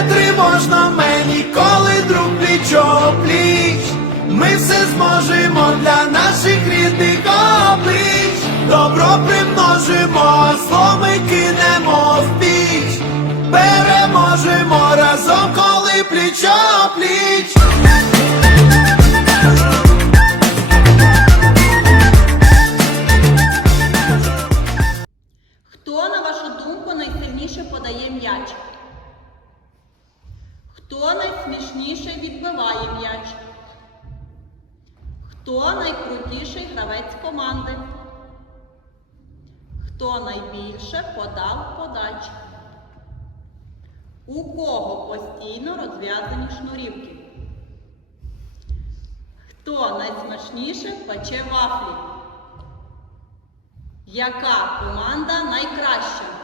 не тривожно мені, коли друг пліч. Ми все зможемо для наших рідних облич. Добро примножимо, зло ми кинемо в піч. Переможемо разом, коли пліч. Хто, на вашу думку, найсильніше подає м'яч? Хто найсмішніше відбиває м'яч? Хто найкрутіший гравець команди? Хто найбільше подав подач? У кого постійно розв'язані шнурівки? Хто найсмачніше пече вафлі? Яка команда найкраща?